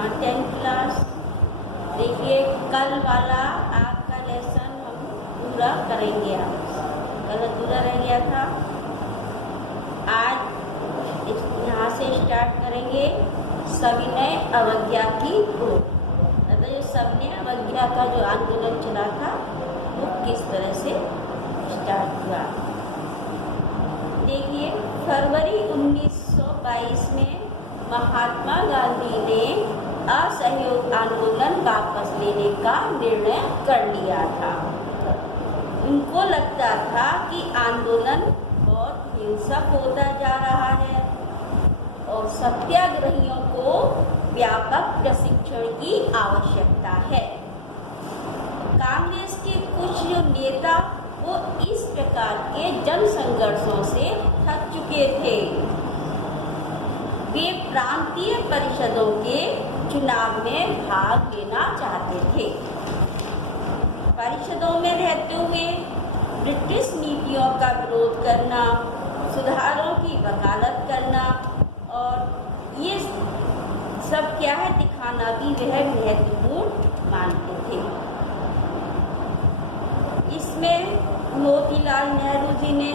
10th class. देखिए कल वाला आपका लेसन हम पूरा करेंगे। आप कल अधूरा रह गया था, आज यहाँ से स्टार्ट करेंगे सविनय अवज्ञा की ओर। मतलब जो सविनय अवज्ञा का जो आंदोलन चला था वो किस तरह से स्टार्ट हुआ। देखिए फरवरी 1922 में महात्मा गांधी ने असहयोग आंदोलन वापस लेने का निर्णय कर लिया था। उनको लगता था कि आंदोलन बहुत हिंसक होता जा रहा है और सत्याग्रहियों को व्यापक प्रशिक्षण की आवश्यकता है। कांग्रेस के कुछ जो नेता वो इस प्रकार के जन संघर्षों से थक चुके थे। वे प्रांतीय परिषदों के चुनाव में भाग लेना चाहते थे। परिषदों में रहते हुए ब्रिटिश नीतियों का विरोध करना, सुधारों की वकालत करना और ये सब क्या है दिखाना भी वह महत्वपूर्ण मानते थे। इसमें मोतीलाल नेहरू जी ने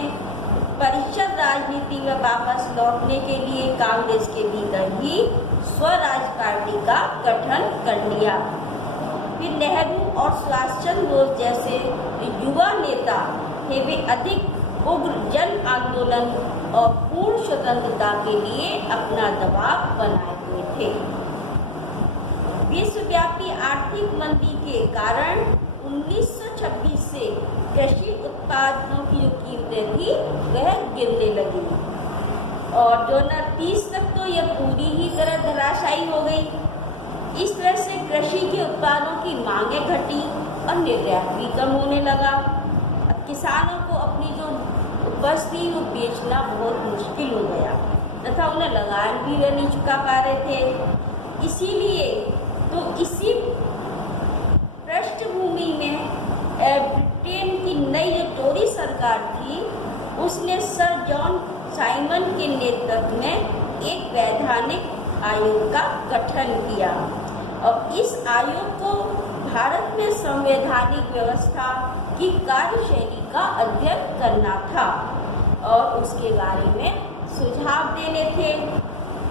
परिषद राजनीति में वापस लौटने के लिए कांग्रेस के भीतर ही स्वराज पार्टी का गठन कर लिया। फिर नेहरू और सुभाष चंद्र बोस जैसे युवा नेता थे, वे अधिक उग्र जन आंदोलन और पूर्ण स्वतंत्रता के लिए अपना दबाव बनाए हुए थे। विश्वव्यापी आर्थिक मंदी के कारण 1926 से कृषि उत्पादों की जो कीमतें थी वह गिरने लगी और 2030 तक तो यह पूरी ही तरह धराशायी हो गई। इस तरह से कृषि के उत्पादों की मांगें घटी और निर्यात भी कम होने लगा। अब किसानों को अपनी जो उपज थी वो बेचना बहुत मुश्किल हो गया तथा उन्हें लगान भी वे नहीं चुका पा रहे थे। इसीलिए तो इसी पृष्ठभूमि में ब्रिटेन की नई जो टोरी सरकार थी उसने सर जॉन साइमन के नेतृत्व में एक वैधानिक आयोग का गठन किया और इस आयोग को भारत में संवैधानिक व्यवस्था की कार्यशैली का अध्ययन करना था और उसके बारे में सुझाव देने थे।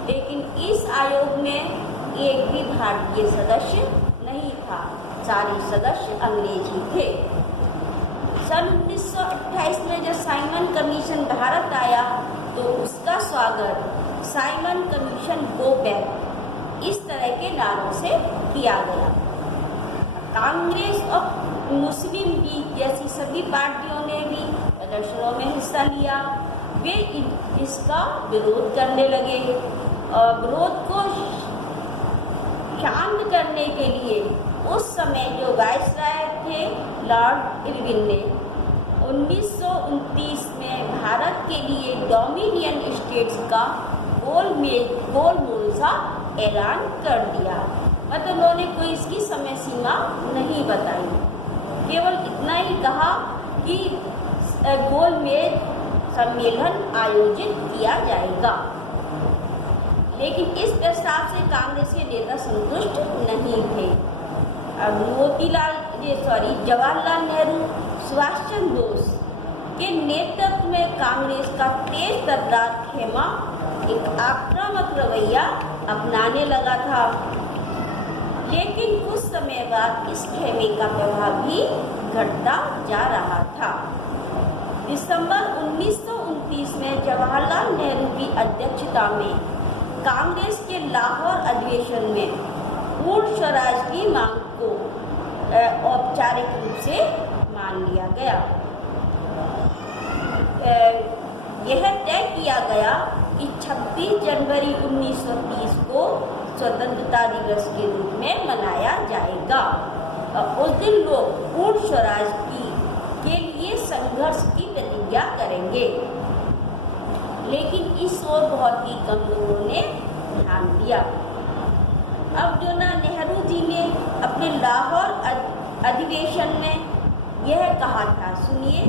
लेकिन इस आयोग में एक भी भारतीय सदस्य नहीं था, सारे सदस्य अंग्रेज ही थे। सन 1928 में जब साइमन कमीशन भारत आया तो उसका स्वागत साइमन कमीशन गो बैक इस तरह के नारों से किया गया। कांग्रेस और मुस्लिम लीग जैसी सभी पार्टियों ने भी प्रदर्शनों में हिस्सा लिया। वे इसका विरोध करने लगे और विरोध को शांत करने के लिए उस समय जो वायसराय थे लॉर्ड इरविन ने 1929 में भारत के लिए डोमिनियन स्टेट्स का गोलमोल सा ऐलान कर दिया। मतलब उन्होंने कोई इसकी समय सीमा नहीं बताई, केवल इतना ही कहा कि गोलमेज सम्मेलन आयोजित किया जाएगा। लेकिन इस प्रस्ताव से कांग्रेस के नेता संतुष्ट नहीं थे। अब जवाहरलाल नेहरू, सुभाष चंद्र बोस के नेतृत्व में कांग्रेस का तेज तर्रार खेमा एक आक्रामक रवैया अपनाने लगा था। लेकिन कुछ समय बाद इस खेमे का प्रभाव भी घटता जा रहा था। दिसंबर 1929 में जवाहरलाल नेहरू की अध्यक्षता में कांग्रेस के लाहौर अधिवेशन में पूर्ण स्वराज की मांग को औपचारिक रूप से मान लिया गया। यह तय किया गया कि 26 जनवरी 1930 को स्वतंत्रता दिवस के रूप में मनाया जाएगा। उस दिन लोग पूर्ण स्वराज के लिए संघर्ष की प्रतिज्ञा करेंगे। लेकिन इस ओर बहुत ही कम लोगों ने ध्यान दिया। अब जो नेहरू जी ने अपने लाहौर अधिवेशन में यह कहा था, सुनिए,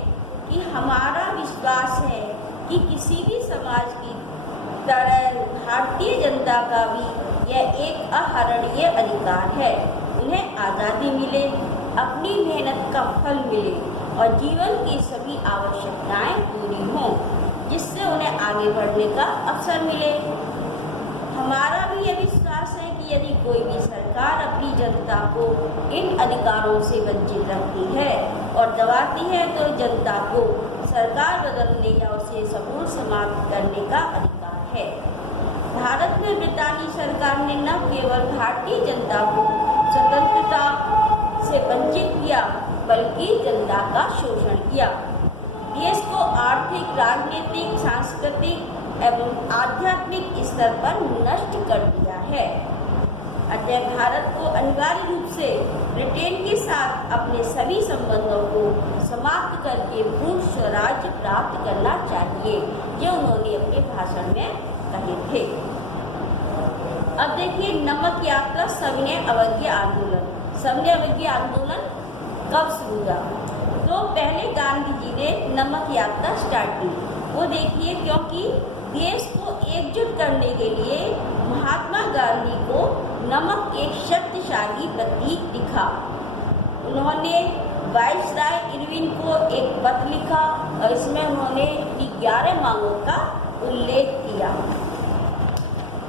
कि हमारा विश्वास है कि किसी भी समाज की तरह भारतीय जनता का भी यह एक अहरणीय अधिकार है। उन्हें आज़ादी मिले, अपनी मेहनत का फल मिले और जीवन की सभी आवश्यकताएं पूरी हों, जिससे उन्हें आगे बढ़ने का अवसर मिले। हमारा भी यह विश्वास है कि यदि कोई भी सरकार अपनी जनता को इन अधिकारों से वंचित रखती है और दबाती है तो जनता को सरकार बदलने या उसे समूल समाप्त करने का अधिकार है। भारत में ब्रितानी सरकार ने न केवल भारतीय जनता को स्वतंत्रता से वंचित किया बल्कि जनता का शोषण किया, देश को आर्थिक, राजनीतिक, सांस्कृतिक एवं आध्यात्मिक स्तर पर नष्ट कर दिया है। अतः भारत को अनिवार्य रूप से ब्रिटेन के साथ अपने सभी संबंधों को समाप्त करके पूर्ण स्वराज्य प्राप्त करना चाहिए, जो उन्होंने अपने भाषण में कहे थे। अब देखिए नमक यात्रा, सविनय अवज्ञा आंदोलन। सविनय अवज्ञा आंदोलन कब शुरू हुआ? तो पहले गांधी जी ने नमक यात्रा स्टार्ट की। वो देखिए, क्योंकि देश को एकजुट करने के लिए महात्मा गांधी को नमक एक शक्तिशाली प्रतीक दिखा। उन्होंने वाइसराय इरविन को एक पत्र लिखा और इसमें उन्होंने अपनी 11 मांगों का उल्लेख किया।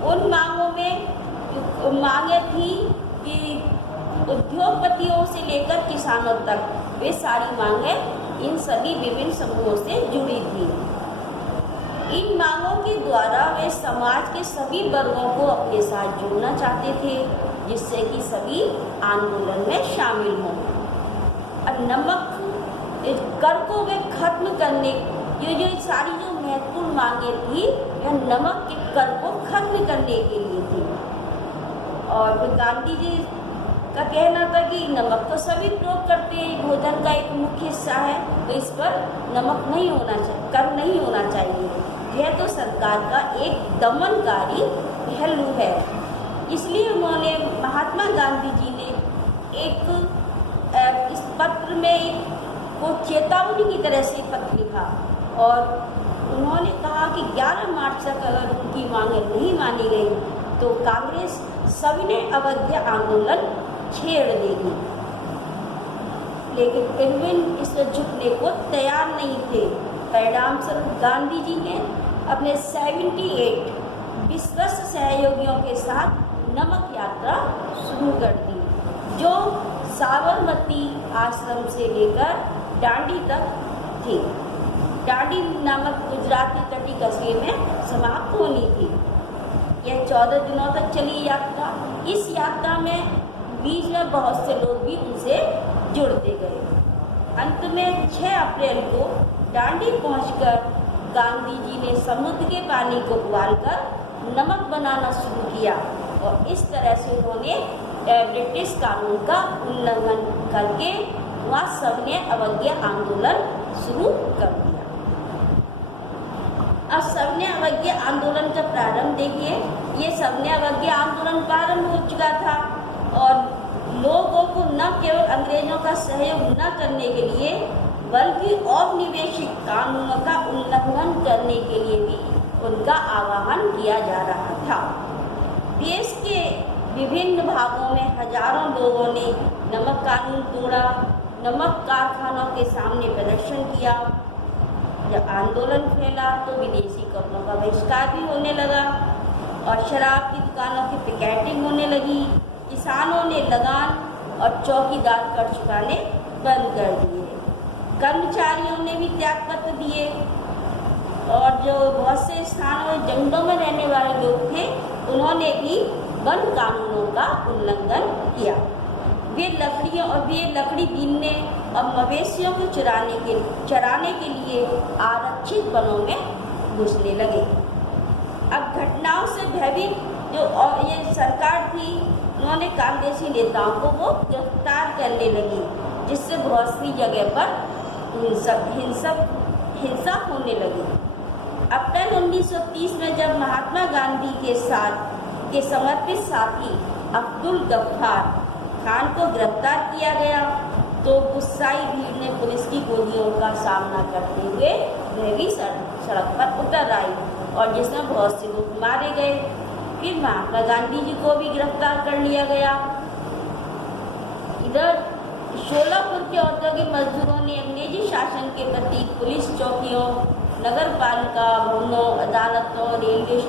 उन मांगों में मांगे थी कि उद्योगपतियों से लेकर किसानों तक, वे सारी मांगें इन सभी विभिन्न समूहों से जुड़ी थी। इन मांगों के द्वारा वे समाज के सभी वर्गों को अपने साथ जोड़ना चाहते थे, जिससे कि सभी आंदोलन में शामिल हों। और नमक कर को वे खत्म करने, ये सारी जो महत्वपूर्ण मांगे थी, यह नमक के कर को खत्म करने के लिए थी। और गांधी जी का कहना था कि नमक तो सभी प्रयोग करते हैं, भोजन का एक मुख्य हिस्सा है, तो इस पर नमक नहीं होना चाहिए, कर नहीं होना चाहिए। यह तो सरकार का एक दमनकारी पहलू है। इसलिए उन्होंने, महात्मा गांधी जी ने इस पत्र में को चेतावनी की तरह से पत्र लिखा और उन्होंने कहा कि 11 मार्च तक अगर उनकी मांगें नहीं मानी गई तो कांग्रेस सविनय अवज्ञा आंदोलन छेड़ देगी। लेकिन इरविन इसमें झुकने को तैयार नहीं थे। परिणाम स्वरूप गांधी जी ने अपने 78 विश्वस्त सहयोगियों के साथ नमक यात्रा शुरू कर दी, जो साबरमती आश्रम से लेकर डांडी तक थी। डांडी नामक गुजराती तटीय कस्बे में समाप्त होनी थी। यह 14 दिनों तक चली यात्रा। इस यात्रा में बीच में बहुत से लोग भी उनसे जुड़ते गए। अंत में 6 अप्रैल को डांडी पहुंचकर गांधी जी ने समुद्र के पानी को उबालकर नमक बनाना शुरू किया और इस तरह से उन्होंने ब्रिटिश कानून का उल्लंघन करके वहाँ सविनय अवज्ञा आंदोलन शुरू कर दिया। अब सविनय अवज्ञा आंदोलन का प्रारंभ देखिए। ये सविनय अवज्ञा आंदोलन प्रारंभ हो चुका था और लोगों को न केवल अंग्रेजों का सहयोग न करने के लिए बल्कि औपनिवेशिक कानूनों का उल्लंघन करने के लिए भी उनका आह्वान किया जा रहा था। देश के विभिन्न भागों में हजारों लोगों ने नमक कानून तोड़ा, नमक कारखानों के सामने प्रदर्शन किया। जब आंदोलन फैला तो विदेशी कपड़ों का बहिष्कार भी होने लगा और शराब की दुकानों की पिकेटिंग होने लगी। किसानों ने लगान और चौकीदार कर चुकाने बंद कर दिए। कर्मचारियों ने भी त्याग पत्र दिए और जो बहुत से स्थानों में जंगलों में रहने वाले लोग थे उन्होंने भी वन कानूनों का उल्लंघन किया। वे लकड़ी बीनने और मवेशियों को चराने के लिए आरक्षित वनों में घुसने लगे। अब घटनाओं से भयभीत जो ये सरकार थी, उन्होंने कांग्रेसी नेताओं को वो गिरफ्तार करने लगी, जिससे बहुत सी जगह पर हिंसा होने लगी। अप्रैल 1930 में जब महात्मा गांधी के समर्पित साथी अब्दुल गफ्फार खान को गिरफ्तार किया गया तो गुस्साई भीड़ ने पुलिस की गोलियों का सामना करते हुए वह भी सड़क पर उतर आई और जिसमें बहुत से लोग मारे गए। फिर महात्मा गांधी जी को भी गिरफ्तार कर लिया गया। इधर शोलापुर के औद्योगिक मजदूरों ने अंग्रेजी शासन के प्रति पुलिस चौकियों, नगर पालिका भवनों, अदालतों, रेलवे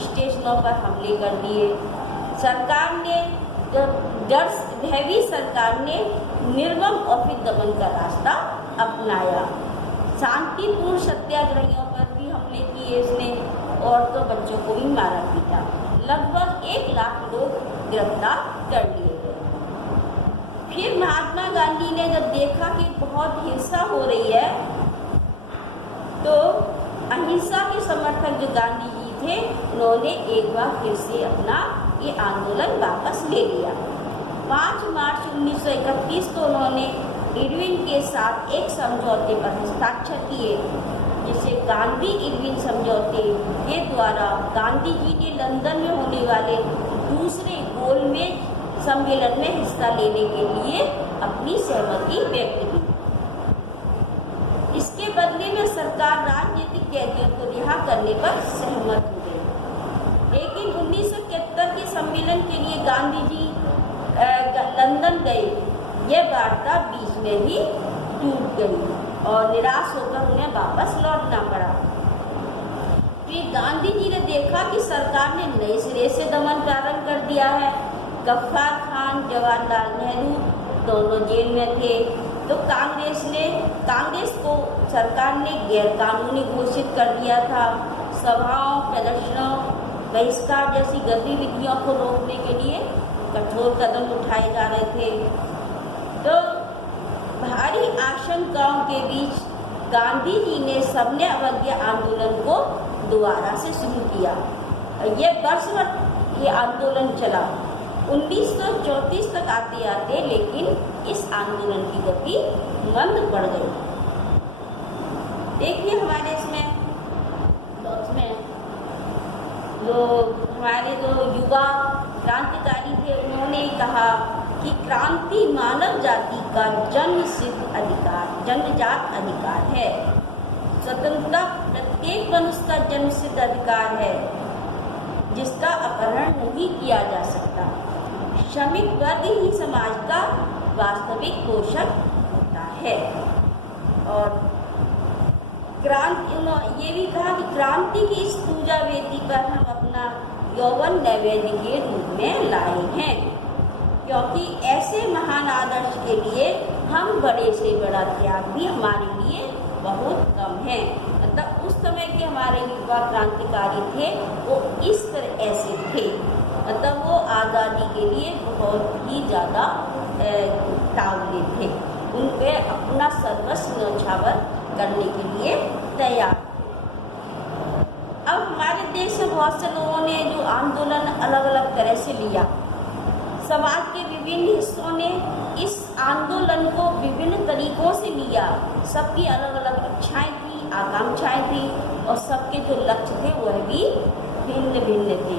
स्टेशनों पर हमले कर दिए। सरकार ने भयभीत सरकार ने निर्मम और फिर दमन का रास्ता अपनाया। शांतिपूर्ण सत्याग्रहियों पर भी हमले किए इसने, औरतों बच्चों को भी मारा पीटा। लगभग 1 लाख लोग गिरफ्तार कर लिए गए। फिर महात्मा गांधी ने जब देखा कि बहुत हिंसा हो रही है, तो अहिंसा के समर्थक जो गांधी जी थे, उन्होंने एक बार फिर से अपना ये आंदोलन वापस ले लिया। 5 मार्च 1931 को उन्होंने इरविन के साथ एक समझौते पर हस्ताक्षर किए, जिसे गांधी इरविन समझौते के द्वारा गांधी जी ने लंदन में होने वाले दूसरे गोलमेज सम्मेलन में हिस्सा लेने के लिए अपनी सहमति व्यक्त की। इसके बदले में सरकार राजनीतिक कैदियों को रिहा करने पर सहमत हो गई। लेकिन 1971 के सम्मेलन के लिए गांधी जी लंदन गए। यह वार्ता बीच में ही टूट गई और निराश होकर उन्हें वापस लौटना पड़ा। फिर गांधी जी ने देखा कि सरकार ने नए सिरे से दमन प्रारंभ कर दिया है। गफ्फार खान, जवाहरलाल नेहरू दोनों जेल में थे, तो कांग्रेस को सरकार ने गैरकानूनी घोषित कर दिया था। सभाओं, प्रदर्शनों, बहिष्कार जैसी गतिविधियों को रोकने के लिए कठोर कदम उठाए जा रहे थे। तो भारी आशंकाओं के बीच गांधी जी ने सबने अवज्ञा आंदोलन को दोबारा से शुरू किया। यह वर्ष भर ये आंदोलन चला, 1934 तक आते आते, लेकिन इस आंदोलन की गति मंद पड़ गई। देखिए हमारे इसमें बॉक्स में हमारे जो युवा क्रांतिकारी थे, उन्होंने कहा कि क्रांति मानव जाति का जन्मसिद्ध अधिकार, जन्मजात अधिकार है। स्वतंत्रता प्रत्येक मनुष्य का जन्मसिद्ध अधिकार है, जिसका अपहरण नहीं किया जा सकता। श्रमिक वर्ग ही समाज का वास्तविक पोषक होता है। और ये भी कहा कि क्रांति की इस पूजा वेदी पर हम अपना यौवन नैवेद्य के रूप में लाए हैं, क्योंकि ऐसे महान आदर्श के लिए हम बड़े से बड़ा त्याग भी हमारे लिए बहुत कम है। मतलब उस समय के हमारे युवा क्रांतिकारी थे, वो इस तरह ऐसे थे, मतलब वो आज़ादी के लिए बहुत ही ज़्यादा तावले थे। उनके अपना सर्वस्व न्यौछावर करने के लिए तैयार। अब हमारे देश में बहुत से लोगों ने जो आंदोलन अलग अलग तरह से लिया। समाज के विभिन्न हिस्सों ने इस आंदोलन को विभिन्न तरीकों से लिया। सबकी अलग अलग इच्छाएं थी, आकांक्षाएं थी, और सबके जो लक्ष्य थे वह भी भिन्न भिन्न थे।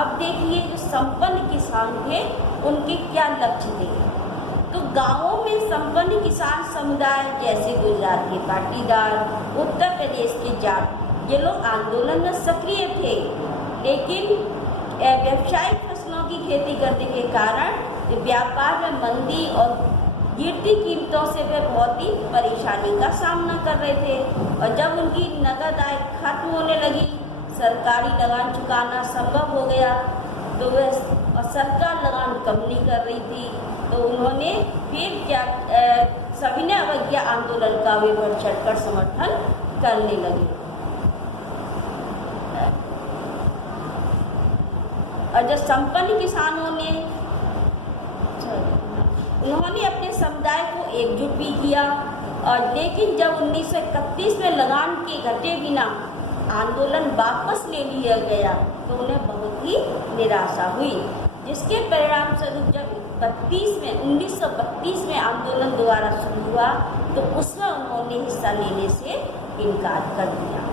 अब देखिए जो संपन्न किसान थे, उनके क्या लक्ष्य थे। तो गांवों में संपन्न किसान समुदाय जैसे गुजरात के पाटीदार, उत्तर प्रदेश के जाट, ये लोग आंदोलन में सक्रिय थे, लेकिन व्यावसायिक फसलों की खेती करने के कारण व्यापार में मंदी और गिरती कीमतों से वे बहुत ही परेशानी का सामना कर रहे थे। और जब उनकी नकद आय खत्म होने लगी, सरकारी लगान चुकाना संभव हो गया, तो वह सरकार लगान कम नहीं कर रही थी, तो उन्होंने फिर क्या सभी ने अवज्ञा आंदोलन का वे बढ़ चढ़कर समर्थन करने लगे। और जो संपन्न किसानों ने उन्होंने अपने समुदाय को एकजुट भी किया। और लेकिन जब 1931 में लगान के घटे बिना आंदोलन वापस ले लिया गया, तो उन्हें बहुत ही निराशा हुई, जिसके परिणाम स्वरूप जब 1932 में आंदोलन दोबारा शुरू हुआ, तो उसमें उन्होंने हिस्सा लेने से इनकार कर दिया।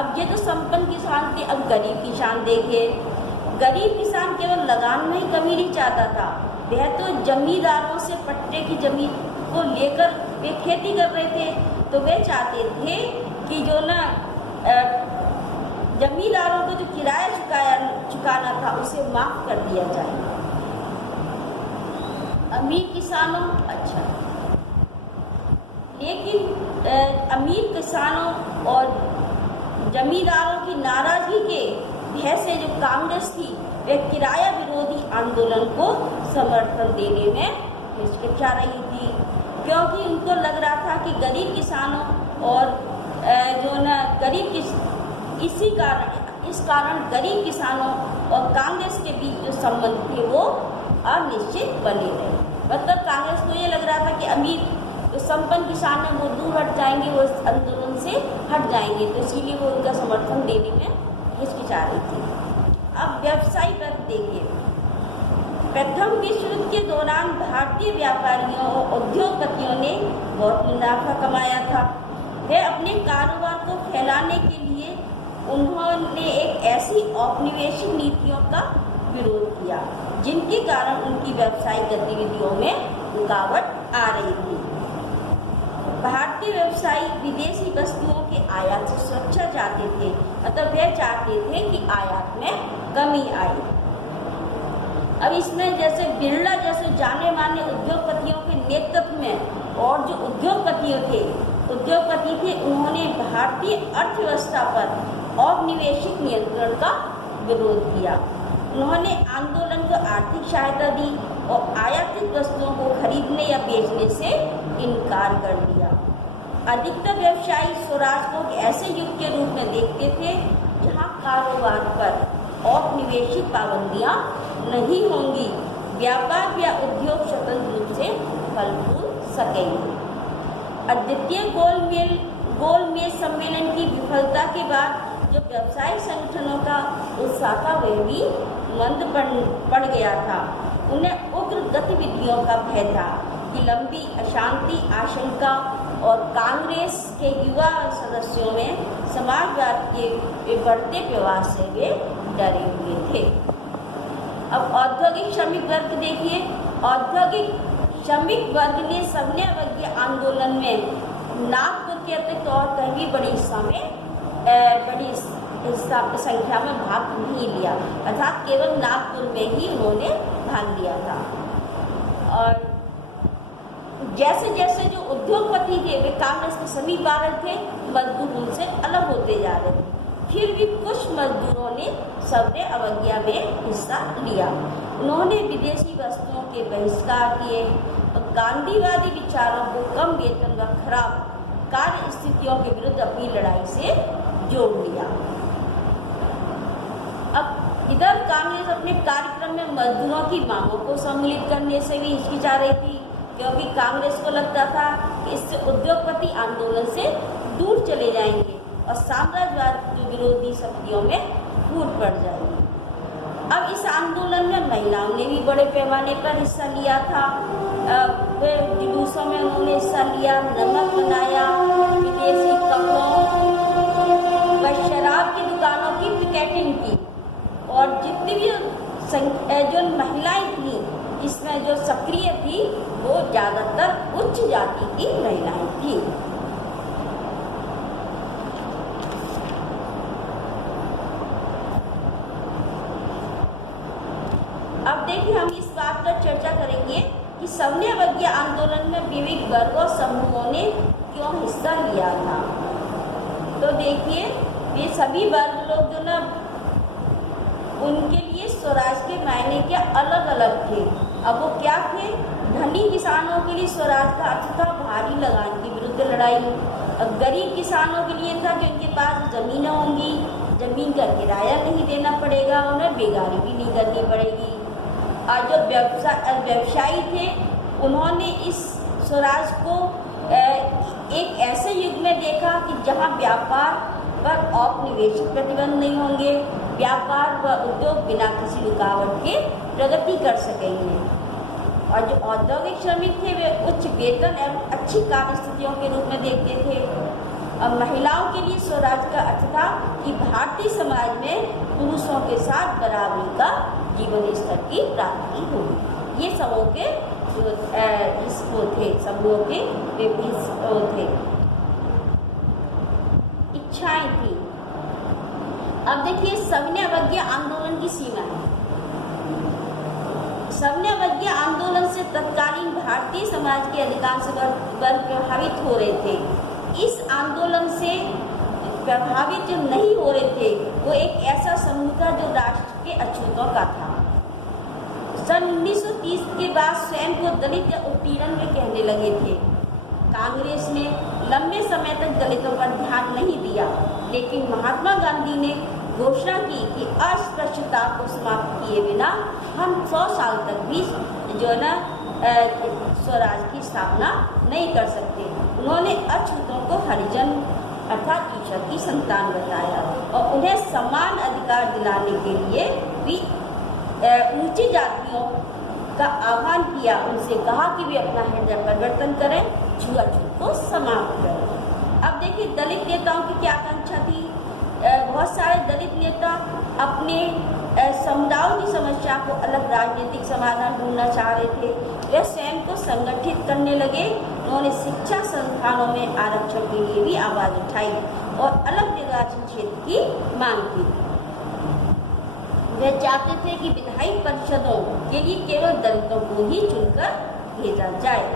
अब ये जो संपन्न किसान थे, अब गरीब किसान देखे। गरीब किसान केवल लगान में ही कमी नहीं चाहता था, वह तो जमींदारों से पट्टे की जमीन को लेकर वे खेती कर रहे थे। तो वे चाहते थे कि जो ना जमींदारों को जो किराया चुकाना था उसे माफ कर दिया जाए। अमीर किसानों, अच्छा, लेकिन अमीर किसानों और जमींदारों की नाराजगी के भय से जो कांग्रेस थी वह किराया विरोधी आंदोलन को समर्थन देने में हिचकिचा रही थी, क्योंकि उनको लग रहा था कि गरीब किसानों और इस कारण गरीब किसानों और कांग्रेस के बीच जो संबंध थे वो अनिश्चित बने रहे। मतलब कांग्रेस को ये लग रहा था कि अमीर जो संपन्न किसान है वो दूर हट जाएंगे, वो इस आंदोलन से हट जाएंगे, तो इसीलिए वो उनका समर्थन देने में हिचकिचा रही थी। अब व्यवसायी वर्ग देखिए, प्रथम विश्व युद्ध के दौरान भारतीय व्यापारियों और उद्योगपतियों ने बहुत मुनाफा कमाया था। वे अपने कारोबार को फैलाने के लिए उन्होंने एक ऐसी औपनिवेशिक नीतियों का विरोध किया जिनके कारण उनकी व्यावसायिक गतिविधियों में रुकावट आ रही थी। भारतीय व्यवसायी विदेशी वस्तुओं के आयात से सुरक्षा चाहते थे, मतलब वे चाहते थे कि आयात में कमी आए। अब इसमें जैसे बिरला जैसे जाने माने उद्योगपतियों के नेतृत्व में और जो उद्योगपति थे उन्होंने भारतीय अर्थव्यवस्था पर औपनिवेशिक नियंत्रण का विरोध किया। उन्होंने आंदोलन को आर्थिक सहायता दी और आयातित वस्तुओं को खरीदने या बेचने से इनकार कर दिया। अधिकतर व्यवसायी स्वराज को ऐसे युग के रूप में देखते थे जहां कारोबार पर औपनिवेशिक पाबंदियां नहीं होंगी, व्यापार या उद्योग स्वतंत्र रूप से फल फूल सकेंगे। द्वितीय गोलमेज सम्मेलन की विफलता के बाद जो व्यवसायिक संगठनों का उत्साह था वह भी मंद पड़ गया था। उन्हें उग्र गतिविधियों का भय था कि लंबी अशांति आशंका और कांग्रेस के युवा सदस्यों में समाजवाद के बढ़ते प्रवाह से वे डरे हुए थे। अब औद्योगिक श्रमिक वर्ग देखिए, औद्योगिक श्रमिक वर्ग ने सविनय अवज्ञा आंदोलन में नागपुर के अतिरिक्त और कहीं भी बड़ी संख्या में भाग नहीं लिया, अर्थात केवल नागपुर में ही उन्होंने भाग लिया था। और जैसे जैसे जो उद्योगपति थे वे कांग्रेस के समीप आ रहे थे, मजदूर उनसे अलग होते जा रहे थे। फिर भी कुछ मजदूरों ने सविनय अवज्ञा में हिस्सा लिया। उन्होंने विदेशी वस्तुओं के बहिष्कार किए और गांधीवादी विचारों को कम वेतन व खराब कार्य स्थितियों के विरुद्ध अपनी लड़ाई से जोड़ लिया। अब इधर कांग्रेस अपने कार्यक्रम में मजदूरों की मांगों को सम्मिलित करने से भी हिचकिचा रही थी, क्योंकि कांग्रेस को लगता था कि इससे उद्योगपति आंदोलन से दूर चले जाएंगे और साम्राज्यवाद की विरोधी शक्तियों में फूट पड़ जाएगी। अब इस आंदोलन में महिलाओं ने भी बड़े पैमाने पर हिस्सा लिया था। वे जुलूसों में उन्होंने हिस्सा लिया, नमक बनाया, विदेशी कपड़ों व शराब की दुकानों की पिकेटिंग की, और जितनी भी जो महिलाएं थी इसमें जो सक्रिय थी वो ज़्यादातर उच्च जाति की महिलाएं थी। अब देखिए हम इस बात पर चर्चा करेंगे कि सविनय अवज्ञा आंदोलन में विविध वर्ग और समूहों ने क्यों हिस्सा लिया था। तो देखिए ये सभी वर्ग लोग जो ना उनके लिए स्वराज के मायने क्या अलग अलग थे। अब वो क्या थे, धनी किसानों के लिए स्वराज का अर्थ था भारी लगान की विरुद्ध लड़ाई। अब गरीब किसानों के लिए था कि उनके पास जमीनें होंगी, जमीन का किराया नहीं देना पड़ेगा, उन्हें बेगारी भी नहीं करनी पड़ेगी। और जो व्यवसायी थे उन्होंने इस स्वराज को एक ऐसे युग में देखा कि जहां व्यापार पर औपनिवेशिक प्रतिबंध नहीं होंगे, व्यापार व उद्योग बिना किसी रुकावट के प्रगति कर सकेंगे। और जो औद्योगिक श्रमिक थे वे उच्च वेतन एवं अच्छी कार्य स्थितियों के रूप में देखते थे। और महिलाओं के लिए स्वराज का अर्थ था कि भारतीय समाज में पुरुषों के साथ बराबरी का जीवन स्तर की प्राप्ति होगी। ये समूह के जो समूह के थे इच्छाएं थी। अब देखिए सविनय अवज्ञा आंदोलन की सीमा है। सविनय अवज्ञा आंदोलन से तत्कालीन भारतीय समाज के अधिकांश वर्ग प्रभावित हो रहे थे। इस आंदोलन से प्रभावित जो नहीं हो रहे थे वो एक ऐसा समूह था जो राष्ट्र के अछूतों का था। सन 1930 के बाद स्वयं को दलित या उत्पीड़न में कहने लगे थे। कांग्रेस ने लंबे समय तक दलितों पर ध्यान नहीं दिया, लेकिन महात्मा गांधी ने घोषणा की कि अस्पृश्यता को समाप्त किए बिना हम 100 साल तक भी जो है ना स्वराज की स्थापना नहीं कर सकते। उन्होंने अछूतों को हरिजन अर्थात ईश्वर की संतान बताया और उन्हें समान अधिकार दिलाने के लिए भी ऊंची जातियों का आह्वान किया। उनसे कहा कि वे अपना हृदय परिवर्तन करें, छुआछूत को समाप्त करें। अब देखिए दलित नेताओं की क्या आकांक्षा थी। बहुत सारे दलित नेता अपने समुदायों की समस्या को अलग राजनीतिक समाधान ढूंढना चाह रहे थे। वे स्वयं को संगठित करने लगे। उन्होंने शिक्षा संस्थानों में आरक्षण के लिए भी आवाज उठाई और अलग निर्वाचन क्षेत्र की मांग की। वे चाहते थे कि विधायी परिषदों के लिए केवल दलितों को ही चुनकर भेजा जाए।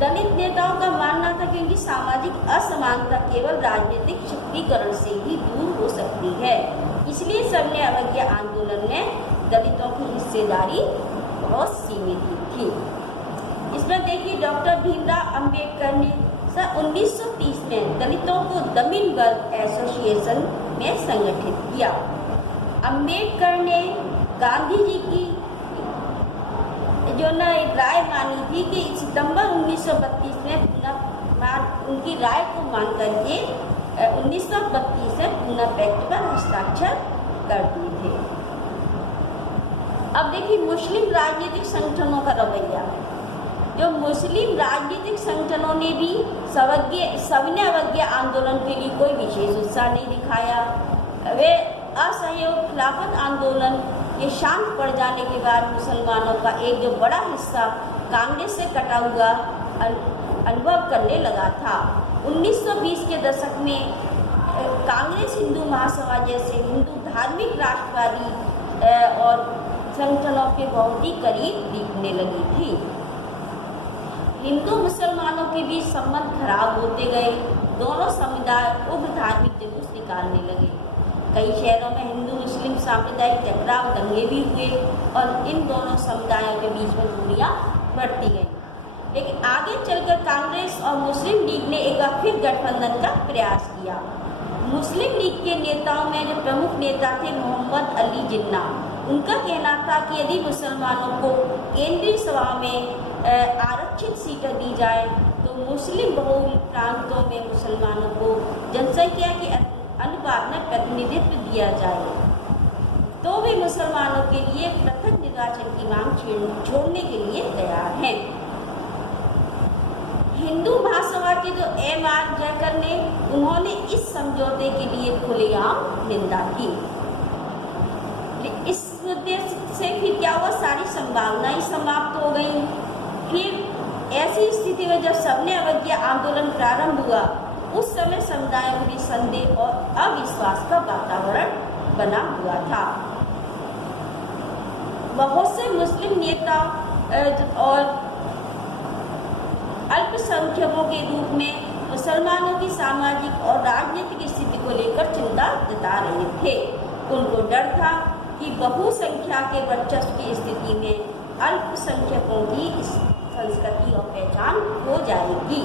दलित नेताओं का मानना था कि उनकी सामाजिक असमानता केवल राजनीतिक शक्तिकरण से ही दूर हो सकती है। इसलिए सविनय अवज्ञा आंदोलन में दलितों की हिस्सेदारी बहुत सीमित थी। इसमें देखिए डॉक्टर भीमराव अंबेडकर ने सन 1930 में दलितों को दमिन वर्ग एसोसिएशन में संगठित किया। अंबेडकर ने गांधी जी की जो ना एक राय मानी थी कि सितंबर 1932 में पुनः उनकी राय को मान करके 1932 में पुनः पैक्ट पर हस्ताक्षर कर दिए थे। अब देखिए मुस्लिम राजनीतिक संगठनों का रवैया। जो मुस्लिम राजनीतिक संगठनों ने भी सविनय अवज्ञा आंदोलन के लिए कोई विशेष उत्साह नहीं दिखाया। वे असहयोग खिलाफत आंदोलन के शांत पड़ जाने के बाद मुसलमानों का एक जो बड़ा हिस्सा कांग्रेस से कटा हुआ अनुभव करने लगा था। 1920 के दशक में कांग्रेस हिंदू महासभा जैसे हिंदू धार्मिक राष्ट्रवादी और संगठनों के बहुत ही करीब दिखने लगी थी। हिंदू मुसलमानों के बीच संबंध खराब होते गए। दोनों समुदाय उग्र धार्मिक जुलूस निकालने लगे। कई शहरों में हिंदू मुस्लिम सांप्रदायिक टकराव दंगे भी हुए और इन दोनों समुदायों के बीच में दूरियां बढ़ती गई। लेकिन आगे चलकर कांग्रेस और मुस्लिम लीग ने एक बार फिर गठबंधन का प्रयास किया। मुस्लिम लीग के नेताओं में जो प्रमुख नेता थे मोहम्मद अली जिन्ना, उनका कहना था कि यदि मुसलमानों को केंद्रीय सभा में आरक्षित सीटें दी जाए तो मुस्लिम बहुल प्रांतों में मुसलमानों को जनसंख्या के अनुपात में प्रतिनिधित्व दिया जाए तो वे मुसलमानों के लिए पृथक निर्वाचन की मांग छोड़ने के लिए तैयार हैं। हिंदू महासभा के जो एम.आर. जयकर ने उन्होंने इस समझौते के लिए खुलेआम निंदा की। इस उद्देश्य से फिर क्या हुआ, सारी संभावनाएं समाप्त हो गई। फिर ऐसी स्थिति में जब सविनय अवज्ञा आंदोलन प्रारंभ हुआ उस समय समुदायों में संदेह और अविश्वास का वातावरण बना हुआ था। बहुत से मुस्लिम नेता और अल्पसंख्यकों के रूप में मुसलमानों की सामाजिक और राजनीतिक स्थिति को लेकर चिंता जता रहे थे। उनको डर था कि बहुसंख्या के वर्चस्व की स्थिति में अल्पसंख्यकों की संस्कृति और पहचान हो जाएगी।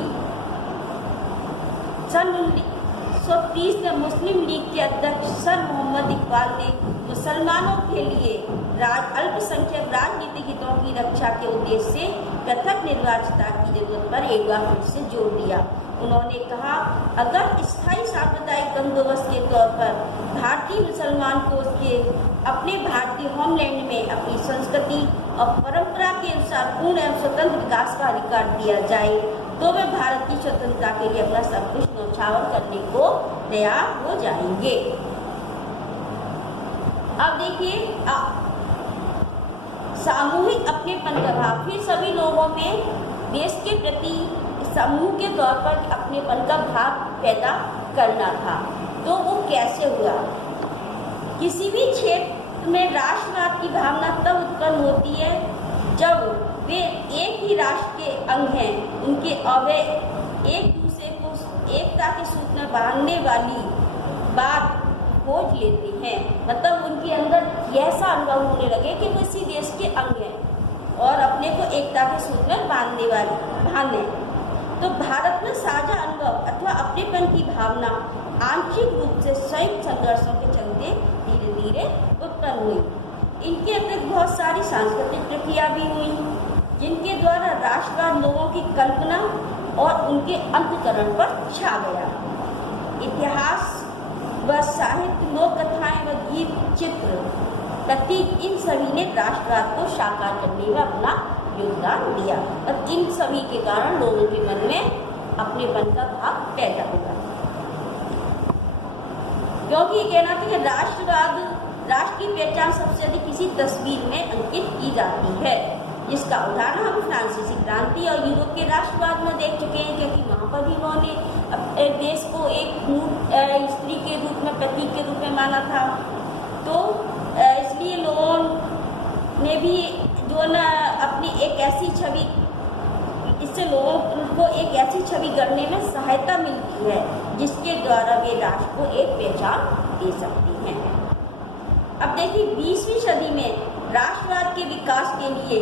सन 1930 में मुस्लिम लीग के अध्यक्ष सर मोहम्मद इकबाल ने मुसलमानों के लिए अल्पसंख्यक राजनीतिक हितों की रक्षा के उद्देश्य से पृथक निर्वाचिता की जरूरत पर एक बार फिर से जोर दिया। उन्होंने कहा, अगर स्थायी सांप्रदायिक बंदोबस्त के तौर पर भारतीय मुसलमान को उसके अपने भारतीय होमलैंड में अपनी संस्कृति और परंपरा के अनुसार पूर्ण एवं स्वतंत्र विकास का अधिकार दिया जाए तो वे भारत की स्वतंत्रता के लिए अपना सब कुछ न्यौछावर करने को तैयार हो जाएंगे। अब देखिए सामूहिक अपनेपन का भाव, फिर सभी लोगों में देश के प्रति समूह के तौर पर अपनेपन का भाव पैदा करना था। तो वो कैसे हुआ। किसी भी क्षेत्र में राष्ट्रवाद की भावना तब उत्पन्न होती है जब वे एक ही राष्ट्र के अंग हैं, उनके अवयव एक दूसरे को एकता के सूत्र में बांधने वाली बात खोज लेते हैं। मतलब उनके अंदर ऐसा अनुभव होने लगे कि वो इसी देश के अंग हैं और अपने को एकता के सूत्र में बांधने। तो भारत में साझा अनुभव अथवा अपनेपन की भावना आंशिक रूप से संयुक्त संघर्षों के चलते धीरे धीरे उत्पन्न हुई। इनके अतिरिक्त बहुत सारी सांस्कृतिक प्रक्रिया भी हुई जिनके द्वारा राष्ट्रवाद लोगों की कल्पना और उनके अंतःकरण पर छा गया। इतिहास व साहित्य, लोक कथाएं व गीत, चित्र, प्रतीक, इन सभी ने राष्ट्रवाद को साकार करने में अपना योगदान दिया और इन सभी के कारण लोगों के मन में अपनेपन का भाव पैदा हुआ। क्योंकि ये कहना था कि राष्ट्रवाद, राष्ट्र की पहचान सबसे अधिक किसी तस्वीर में अंकित की जाती है, जिसका उदाहरण हम फ्रांसीसी क्रांति और यूरोप के राष्ट्रवाद में देख चुके हैं, क्योंकि वहाँ पर भी उन्होंने देश को एक स्त्री के रूप में, प्रतीक के रूप में माना था। तो इसलिए लोगों ने भी जो ना अपनी एक ऐसी छवि, इससे लोगों को एक ऐसी छवि गढ़ने में सहायता मिलती है जिसके द्वारा वे राष्ट्र को एक पहचान दे सकती हैं। अब देखिए 20वीं सदी में राष्ट्रवाद के विकास के लिए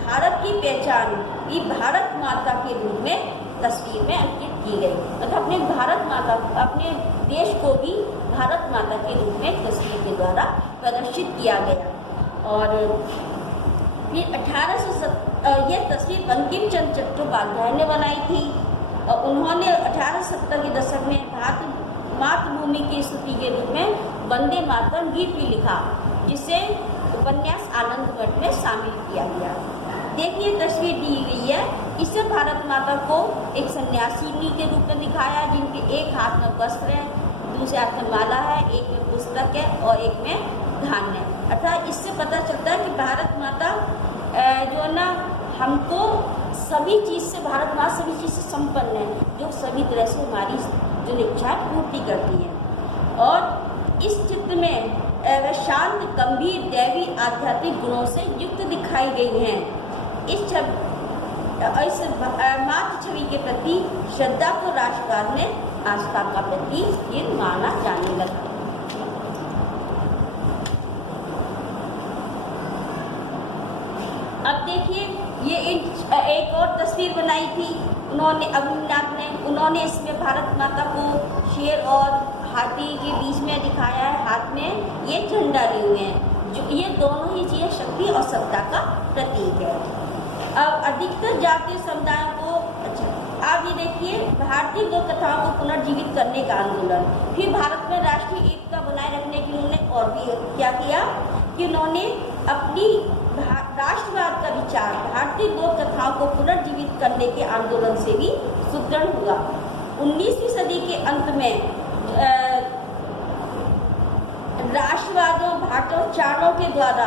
भारत की पहचान भी भारत माता के रूप में तस्वीर में अंकित की गई। मतलब अपने भारत माता, अपने देश को भी भारत माता के रूप में तस्वीर के द्वारा प्रदर्शित किया गया। और फिर 1870 यह तस्वीर बंकिम चंद्र चट्टोपाध्याय ने बनाई थी और उन्होंने 1870 के दशक में मातृभूमि की स्तुति के रूप में वंदे मातरम गीत भी लिखा, जिसे उपन्यास आनंद मठ में शामिल किया गया। देखिए तस्वीर दी गई है, इससे भारत माता को एक सन्यासिनी के रूप में दिखाया, जिनके एक हाथ में वस्त्र है, दूसरे हाथ में माला है, एक में पुस्तक है और एक में धान्य है। अर्थात इससे पता चलता है कि भारत माता जो ना हमको सभी चीज़ से, भारत माता सभी चीज़ से संपन्न है, जो सभी तरह से हमारी जो इच्छा पूर्ति करती है। और इस चित्र में वह शांत, गंभीर, दैवी, आध्यात्मिक गुणों से युक्त दिखाई गई हैं। इस मातृ छवि के प्रति श्रद्धा को राष्ट्रवाद ने आस्था का प्रतीक ये माना जाने लगा। अब देखिए ये एक और तस्वीर बनाई थी उन्होंने, अभिनाथ ने, उन्होंने इसमें भारत माता को शेर और हाथी के बीच में दिखाया है, हाथ में ये झंडा लिए हुए हैं, जो ये दोनों ही चीज़ें शक्ति और सत्ता का प्रतीक है। अब अधिकतर जातीय समुदायों को, अच्छा अब ये देखिए भारतीय लोक कथाओं को पुनर्जीवित करने का आंदोलन। फिर भारत में राष्ट्रीय एकता बनाए रखने के लिए उन्होंने और भी क्या किया कि उन्होंने अपनी राष्ट्रवाद का विचार भारतीय लोक कथाओं को पुनर्जीवित करने के आंदोलन से भी सुदृढ़ हुआ। 19वीं सदी के अंत में राष्ट्रवादों, भाषाचारों के द्वारा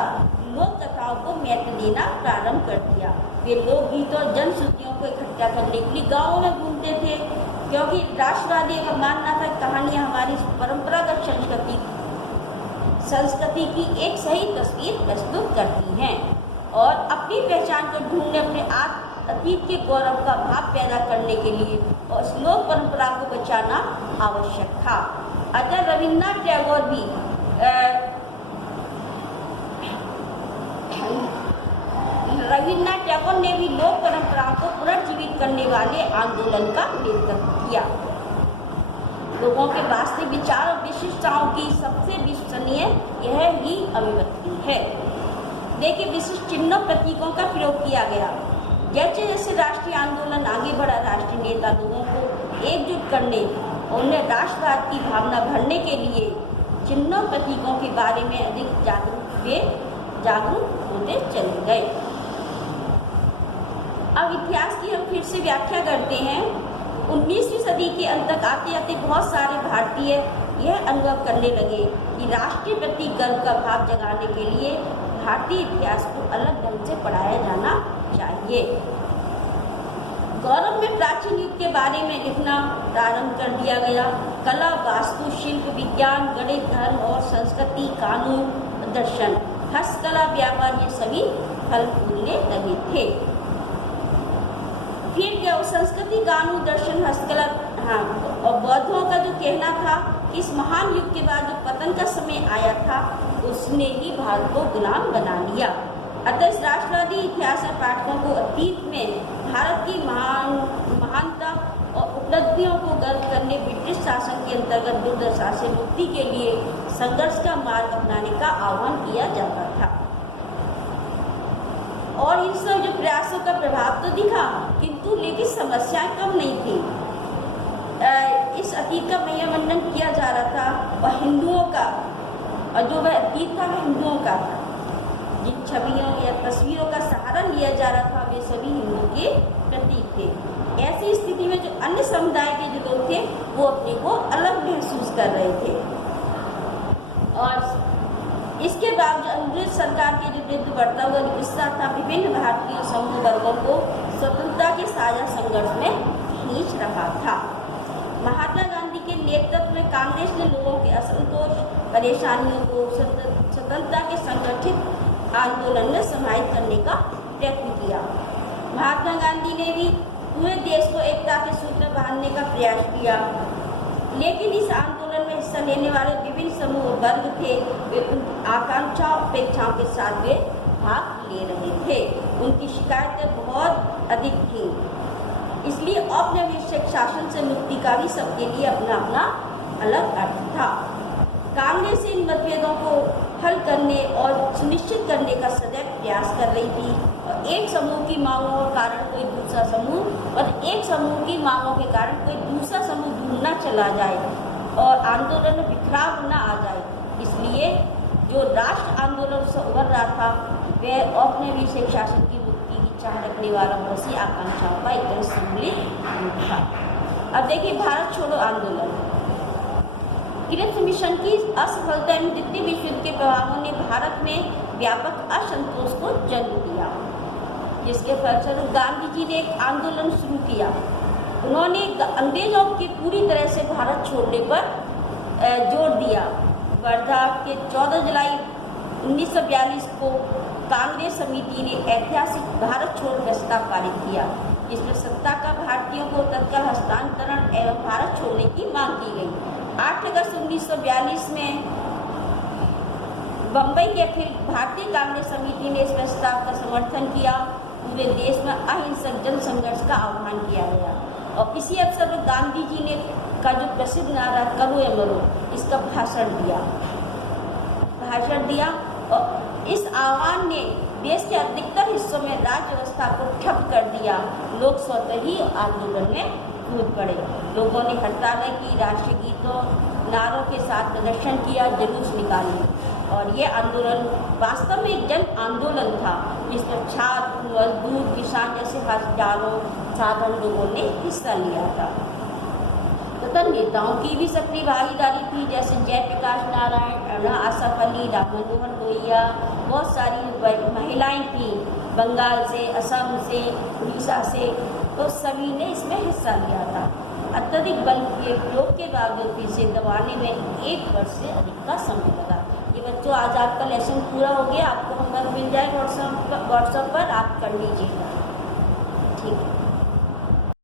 लोक कथाओं को महत्व देना प्रारंभ कर दिया। वे लोकगीतों और जनश्रुतियों को इकट्ठा करने के लिए गाँवों में घूमते थे, क्योंकि राष्ट्रवादी का मानना था कहानियाँ हमारी परंपरागत संस्कृति की एक सही तस्वीर प्रस्तुत करती हैं और अपनी पहचान को ढूंढने, अपने अतीत के गौरव का भाव पैदा करने के लिए और इस लोक परंपरा को बचाना आवश्यक था। अतः रविन्द्रनाथ टैगोर भी रविन्द्रनाथ टैगोर ने भी लोक परंपराओं को पुनर्जीवित करने वाले आंदोलन का नेतृत्व किया। लोगों के वास्तविक विचार और विशिष्टताओं की सबसे विश्वसनीय यह ही अभिव्यक्ति है। देखिए विशिष्ट चिन्हों, प्रतीकों का प्रयोग किया गया। जैसे जैसे राष्ट्रीय आंदोलन आगे बढ़ा, राष्ट्रीय नेता लोगों को एकजुट करने और उन्हें राष्ट्रवाद की भावना भरने के लिए चिन्हों, प्रतीकों के बारे में अधिक जागरूक होते चले गए। अब इतिहास की हम फिर से व्याख्या करते हैं। 19वीं सदी के अंत तक आते आते बहुत सारे भारतीय यह अनुभव करने लगे कि राष्ट्र के प्रति गर्व का भाव जगाने के लिए भारतीय इतिहास को अलग ढंग से पढ़ाया जाना चाहिए। गौरव में प्राचीन युग के बारे में लिखना प्रारंभ कर दिया गया। कला, वास्तु शिल्प, विज्ञान, गणित, धर्म और संस्कृति, कानून, दर्शन, हस्तकला, व्यापार, ये सभी फल फूलने लगे थे। फिर क्या संस्कृति, कानून, दर्शन, हस्तकला, हाँ, और बौद्धों का जो कहना था कि इस महान युग के बाद जो पतन का समय आया था उसने ही भारत को गुलाम बना लिया। अतः इस राष्ट्रवादी इतिहास पाठकों को अतीत में भारत की महानता और उपलब्धियों को गर्व करने ब्रिटिश शासन के अंतर्गत दुर्दशा से मुक्ति के लिए संघर्ष का मार्ग अपनाने का आह्वान किया जाता था। और इन सब जो प्रयासों का प्रभाव तो दिखा, किंतु लेकिन समस्याएं कम नहीं थी। इस अतीत का महिमामंडन किया जा रहा था और हिंदुओं का, और जो वह अतीत था वह हिंदुओं का था। जिन छवियों या तस्वीरों का सहारा लिया जा रहा था वे सभी हिंदू के प्रतीक थे। ऐसी स्थिति में जो अन्य समुदाय के जो लोग थे वो अपने को अलग महसूस कर रहे थे। और इसके बाद अंग्रेज सरकार के जो विरुद्ध बढ़ता हुआ गुस्सा था विभिन्न भारतीय समूह वर्गों को स्वतंत्रता के साझा संघर्ष में खींच रहा था। महात्मा गांधी के नेतृत्व में कांग्रेस ने लोगों के असंतोष, परेशानियों को स्वतंत्रता के संगठित आंदोलन में समाहित करने का प्रयत्न किया। महात्मा गांधी ने भी पूरे देश को एकता के सूत्र में बांधने का प्रयास किया, लेकिन इस आंदोलन में हिस्सा लेने वाले विभिन्न समूह वर्ग थे, वे उनकी आकांक्षाओं अपेक्षाओं के साथ वे भाग ले रहे थे। उनकी शिकायतें बहुत अधिक थीं, इसलिए औपनिवेशिक शासन से मुक्ति का भी सबके लिए अपना अपना अलग अर्थ था। कांग्रेस इन मतभेदों को हल करने और सुनिश्चित करने का सदैव प्रयास कर रही थी, और एक समूह की मांगों के कारण कोई दूसरा समूह और एक समूह की मांगों के कारण कोई दूसरा समूह दूर न चला जाए और आंदोलन में बिखराव न आ जाए। इसलिए जो राष्ट्र आंदोलन से उभर रहा था वह औपनिवेशिक शासन की मुक्ति की चाह रखने वाला वैसी आकांक्षाओं का एक सम्मिलित रूप था। अब देखिए भारत छोड़ो आंदोलन। कृष्ण मिशन की असफलता एवं द्वितीय विश्व युद्ध के प्रभावों ने भारत में व्यापक असंतोष को जन्म दिया, जिसके फलस्वरूप गांधी जी ने एक आंदोलन शुरू किया। उन्होंने अंग्रेजों के पूरी तरह से भारत छोड़ने पर जोर दिया। वर्धा के 14 जुलाई 1942 को कांग्रेस समिति ने ऐतिहासिक भारत छोड़ प्रस्ताव पारित किया, जिसमें सत्ता का भारतीयों को तत्काल हस्तांतरण एवं भारत छोड़ने की मांग की गई। 8 अगस्त 1942 में बम्बई के अखिल भारतीय कांग्रेस समिति ने इस प्रस्ताव का समर्थन किया। पूरे देश में अहिंसक जन संघर्ष का आह्वान किया गया, और इसी अवसर पर गांधी जी ने का जो प्रसिद्ध नारा करो या मरो, इसका भाषण दिया। और इस आह्वान ने देश के अधिकतर हिस्सों में राज्य व्यवस्था को ठप कर दिया। लोग स्वतः ही आंदोलन में कूद पड़े। लोगों ने हड़तालें की, राष्ट्रीय गीतों नारों के साथ प्रदर्शन किया, जुलूस निकाले, और ये आंदोलन वास्तव में एक जन आंदोलन था, जिसमें छात्र, मजदूर, किसान जैसे हजारों साधारण लोगों ने हिस्सा लिया था। तथा नेताओं की भी सक्रिय भागीदारी थी, जैसे जयप्रकाश नारायण, आसफ अली, राम मनोहर लोहिया, बहुत सारी महिलाएं थीं बंगाल से, असम से, उड़ीसा से, तो सभी ने इसमें हिस्सा लिया था। अत्यधिक बल के प्रयोग के बावजूद भी इसे दबाने में 1 वर्ष से अधिक का समय लगा। ये बच्चों आज आपका लेसन पूरा हो गया, आपको होमवर्क मिल जाएगा व्हाट्सएप पर, आप कर लीजिएगा।